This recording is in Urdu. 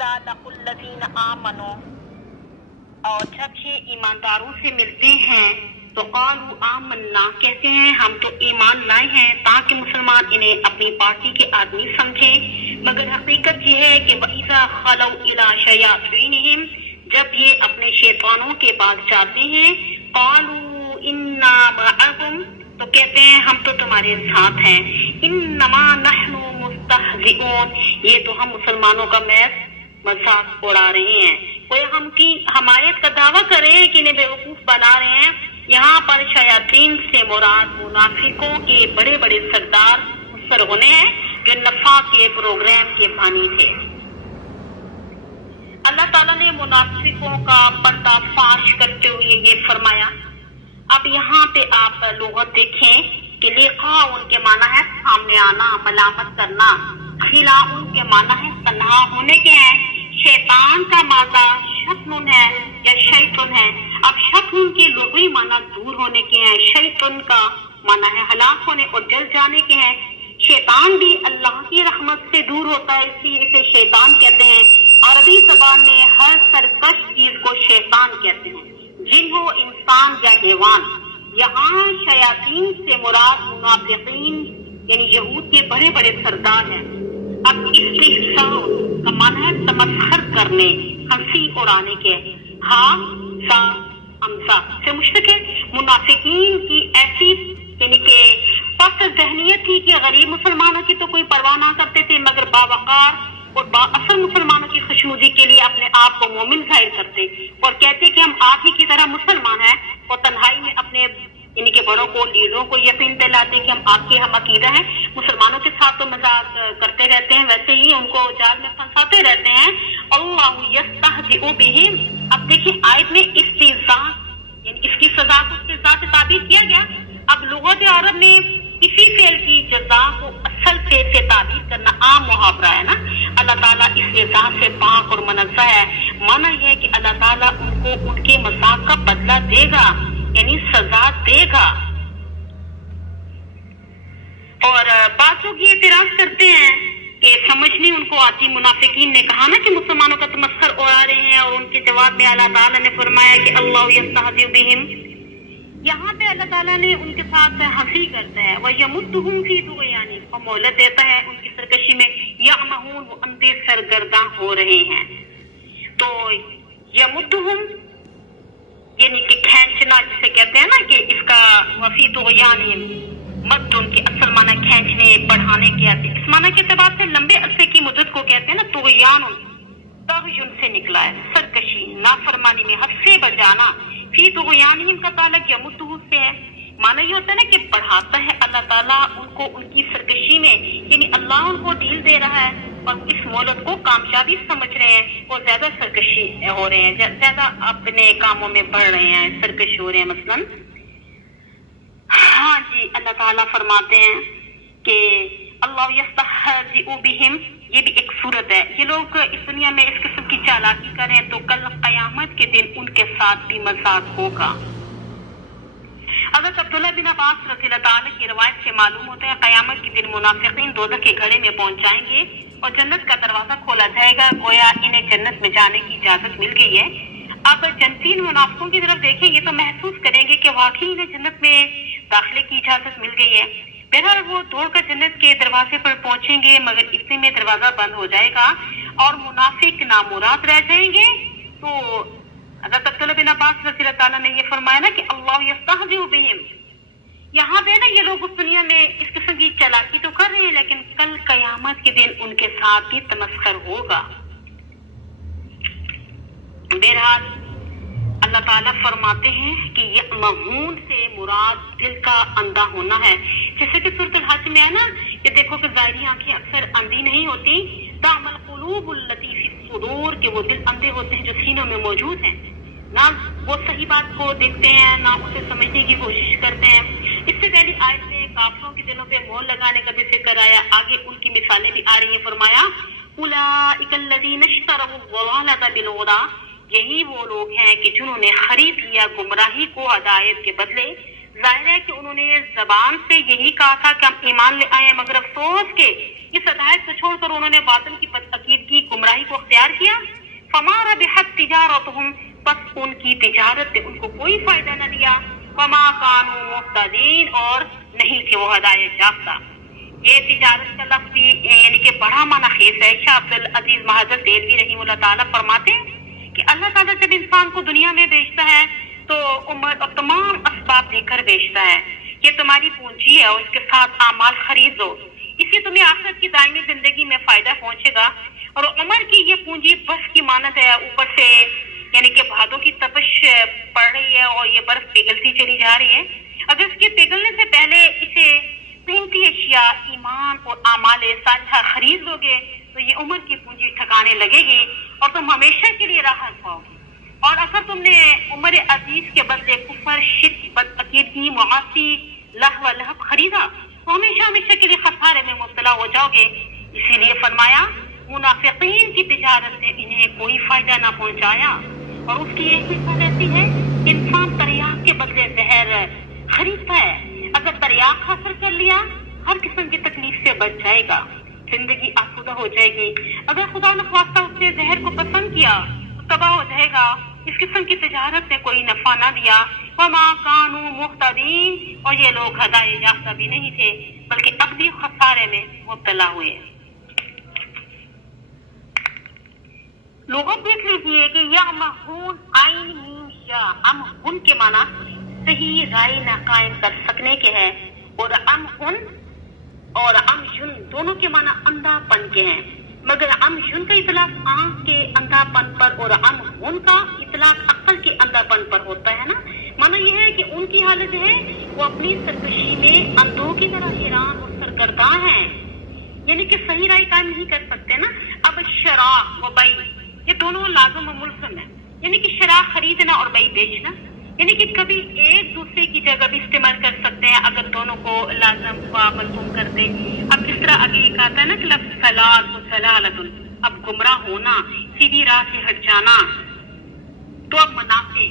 وَإِذَا لَقُوا الَّذِينَ آمَنُوا، اور جب یہ ایمانداروں سے ملتے ہیں تو قالوا آمنا، کہتے ہیں ہم تو ایمان لائے ہیں، تاکہ مسلمان انہیں اپنی پارٹی کے آدمی سمجھیں، مگر حقیقت یہ ہے کہ وَإِذَا خَلَوْا إِلَىٰ شَيَاطِينِهِمْ، جب یہ اپنے شیطانوں کے پاس جاتے ہیں قالوا انا معکم، تو کہتے ہیں ہم تو تمہارے ساتھ ہیں، انما نحن مستہزئون، یہ تو ہم مسلمانوں کا محض مذاق اڑا رہے ہیں، کوئی ہم کی حمایت کا دعویٰ کر رہے ہیں کہ انہیں بیوقوف بنا رہے ہیں۔ یہاں پر شیاطین سے مراد منافقوں کے بڑے بڑے سردار مصر ہونے ہیں جو نفاق کے پروگرام کے بانی تھے۔ اللہ تعالیٰ نے منافقوں کا پردہ فاش کرتے ہوئے یہ فرمایا۔ اب یہاں پہ آپ لغت دیکھیں کہ لقاء ان کے معنی ہے سامنے آنا، ملامت کرنا، خلا ان کے معنی ہے تنہا ہونے کے ہیں، شیطان کا مادہ شیطن ہے یا شیطن ہے۔ اب شیطن کے لغوی معنی دور ہونے کے ہیں، شیطن کا معنی ہے ہلاک ہونے اور جل جانے کے ہیں۔ شیطان بھی اللہ کی رحمت سے دور ہوتا ہے، اس لیے اسے شیطان کہتے ہیں۔ عربی زبان میں ہر سرکش چیز کو شیطان کہتے ہیں، جن ہو انسان یا حیوان۔ یہاں شیاطین سے مراد منافقین یعنی یہود کے بڑے بڑے سردار ہیں۔ اب استحزاء کا معنی ہے تمسخر کرنے، ہنسی اڑانے کے۔ ہاں سا امزا سے مشتق ہے۔ منافقین کی ایسی یعنی کہ پست ذہنیت تھی کہ غریب مسلمانوں کی تو کوئی پرواہ نہ کرتے تھے، مگر باوقار اور با اثر مسلمانوں کی خوشنودی کے لیے اپنے آپ کو مومن ظاہر کرتے اور کہتے کہ ہم آپ ہی کی طرح مسلمان ہیں، اور تنہائی میں اپنے یعنی کہ بڑوں کو، لیڈروں کو یقین دلاتے کہ ہم آپ کے ہم عقیدہ ہیں۔ مسلمانوں کے ساتھ تو مذاق کرتے رہتے ہیں، ویسے ہی ان کو جال میں پھنساتے رہتے ہیں۔ اللہ یستہزئ بہم، اب دیکھیں آیت میں استہزاء یعنی اس کی سزا کو استہزاء سے تعبیر کیا گیا۔ اب لغت عرب میں کسی فعل کی جزا کو اصل فعل سے تعبیر کرنا عام محاورہ ہے نا۔ اللہ تعالیٰ اس جزا سے پاک اور منزہ ہے۔ معنی یہ ہے کہ اللہ تعالیٰ ان کو ان کے مذاق کا بدلہ دے گا، یعنی سزا دے گا۔ اور بعض لوگ یہ اعتراض کرتے ہیں کہ سمجھ نہیں ان کو آتی، منافقین نے کہا نا کہ مسلمانوں کا تمسخر اڑا رہے ہیں، اور ان کے جواب میں اللہ تعالیٰ نے فرمایا کہ اللہ یستہزئ بہم، یہاں پہ اللہ تعالیٰ نے ان کے ساتھ ہنسی کرتا ہے، وَيَمُدُّهُمْ فِي طُغْيَانِهِمْ، اور مہلت دیتا ہے ان کی سرکشی میں، يَعْمَهُونَ، وہ اندھے سرگرداں ہو رہے ہیں۔ تو يَمُدُّهُمْ یعنی کہ کھینچنا جسے کہتے ہیں نا کہ اس کا وفی طغیانہم، مد ان کی اصل معنی کھینچنے بڑھانے کے آتے، اس معنی کے اعتبار سے لمبے عرصے کی مدت کو کہتے ہیں نا طغیان، طغیان سے نکلا ہے، سرکشی، نافرمانی میں حد سے بجانا۔ فی طغیانہم کا تعلق یمدہ سے ہے، معنی یہ ہوتا ہے نا کہ بڑھاتا ہے اللہ تعالیٰ ان کو ان کی سرکشی میں، یعنی اللہ ان کو ڈیل دے رہا ہے اور اس مہلت کو کامیابی سمجھ رہے ہیں اور زیادہ سرکشی ہو رہے ہیں، زیادہ اپنے کاموں میں بڑھ رہے ہیں، سرکش ہو رہے ہیں۔ مثلاً ہاں جی اللہ تعالیٰ فرماتے ہیں کہ اللہ یستہزئ بہم، یہ بھی ایک صورت ہے۔ یہ لوگ اس دنیا میں اس قسم کی چالاکی کریں تو کل قیامت کے دن ان کے ساتھ بھی مذاق ہوگا۔ حضرت عبداللہ بن عباس رضی اللہ تعالیٰ کی روایت سے معلوم ہوتا ہے قیامت کے دن منافقین دوزخ کے گھڑے میں پہنچ جائیں گے اور جنت کا دروازہ کھولا جائے گا، گویا انہیں جنت میں جانے کی اجازت مل گئی ہے۔ اب جنتین منافقوں کی طرف دیکھیں یہ تو محسوس کریں گے کہ واقعی انہیں جنت میں داخلے کی اجازت مل گئی ہے۔ بہرحال وہ دوڑ کر جنت کے دروازے پر پہنچیں گے، مگر اتنے میں دروازہ بند ہو جائے گا اور منافق نامراد رہ جائیں گے۔ تو حضرت عبداللہ بن عباس رضی اللہ تعالیٰ نے یہ فرمایا نا کہ اللہ یستہزئ بہم، یہاں پہ نا یہ لوگ اس دنیا میں اس قسم کی چالاکی تو کر رہے ہیں، لیکن کل قیامت کے دن ان کے ساتھ بھی تمسخر ہوگا۔ بہرحال اللہ تعالیٰ فرماتے ہیں کہ یعمہون سے مراد دل کا اندھا ہونا ہے، جیسے کہ سورۃ الحج میں ہے نا، یہ دیکھو کہ ظاہری آنکھیں اکثر اندھی نہیں ہوتی، تعمل قلوب التی فی الصدور، کہ وہ دل اندھے ہوتے ہیں جو سینوں میں موجود ہیں، نہ وہ صحیح بات کو دیکھتے ہیں نہ اسے سمجھنے کی کوشش کرتے ہیں۔ اس سے پہلی آیت میں کافروں کے دلوں پہ مہر لگانے کا بھی ذکر آیا، آگے ان کی مثالیں بھی آ رہی ہیں۔ فرمایا اولئک الذین اشتروا الضلالۃ بالہدی، یہی وہ لوگ ہیں کہ جنہوں نے خرید لیا گمراہی کو ہدایت کے بدلے۔ ظاہر ہے کہ انہوں نے زبان سے یہی کہا تھا کہ ہم ایمان لے آئے ہیں، مگر افسوس کہ اس ہدایت کو چھوڑ کر انہوں نے باطل کی بدعقیدگی گمراہی گمراہی کو اختیار کیا. فما ربحت تجارتهم بس ان کی تجارت نے ان کو کوئی فائدہ نہ دیا. وما كانوا مهتدين اور نہیں تھے وہ ہدایت یافتہ. یہ تجارت کا لفظ بھی یعنی کہ بڑا معنی خیز ہے. شاہ عبد العزیز مہاجر دہلوی رحمہ اللہ تعالیٰ فرماتے ہیں کہ اللہ تعالیٰ جب انسان کو دنیا میں بیچتا ہے تو عمر اور تمام اسباب دے کر بیچتا ہے. یہ تمہاری پونجی ہے اور اس کے ساتھ اعمال خرید لو، اس سے تمہیں آخرت کی دائمی زندگی میں فائدہ پہنچے گا. اور عمر کی یہ پونجی برف کی مانند ہے، اوپر سے یعنی کہ بھادوں کی تپش پڑ رہی ہے اور یہ برف پگھلتی چلی جا رہی ہے. اگر اس کے پگھلنے سے پہلے اسے قیمتی اشیاء ایمان اور اعمال صالحہ خرید لو گے تو یہ عمر کی پونجی ٹھکانے لگے گی اور تم ہمیشہ کے لیے راحت پاؤ گے. اور اگر تم نے عمر عزیز کے بدلے کفر، شرک، بدعقیدگی، معاصی، لہو و لہب خریدا تو ہمیشہ ہمیشہ کے لیے خسارے میں مبتلا ہو جاؤ گے. اسی لیے فرمایا منافقین کی تجارت نے انہیں کوئی فائدہ نہ پہنچایا. اور اس کی ایک مثال ایسی ہے کہ انسان تریاق کے بدلے زہر خریدتا ہے. اگر تریاق حاصل کر لیا ہر قسم کی تکلیف سے بچ جائے گا، زندگی آسودہ ہو جائے گی. اگر خدا نخواستہ اس نے زہر کو پسند کیا تو تباہ ہو جائے گا. اس قسم کی تجارت نے کوئی نفع نہ دیا. وما كانوا مهتدين اور یہ لوگ ہدایت یافتہ بھی نہیں تھے بلکہ اب بھی خسارے میں مبتلا ہوئے. لغت دیکھ لیجیے کہ یعمہون عین میم یا امہن کے معنی صحیح رائے نہ قائم کر سکنے کے ہیں، اور امہن اور امجن دونوں کے معنی اندھا پن کے ہیں. مگر امجن کا اطلاق آنکھ کے اندھا پن پر اور امہن کا اطلاق عقل کے اندھا پن پر ہوتا ہے نا. معنی یہ ہے کہ ان کی حالت ہے وہ اپنی سرکشی میں اندھوں کی طرح حیران اور سرگرداں ہیں، یعنی کہ صحیح رائے قائم نہیں کر سکتے نا. اب شراء و بیع یہ دونوں لازم و ملزم ہیں، یعنی کہ شراء خریدنا اور بیع بیچنا، یعنی کہ کبھی ایک دوسرے کی جگہ بھی استعمال کر سکتے ہیں اگر دونوں کو لازم و ملزوم کر دیں. اب جس طرح آگے ایک آتا ہے نا کہ لفظ ضلال و ضلالۃ، اب گمراہ ہونا، سیدھی راہ سے ہٹ جانا. تو اب منافع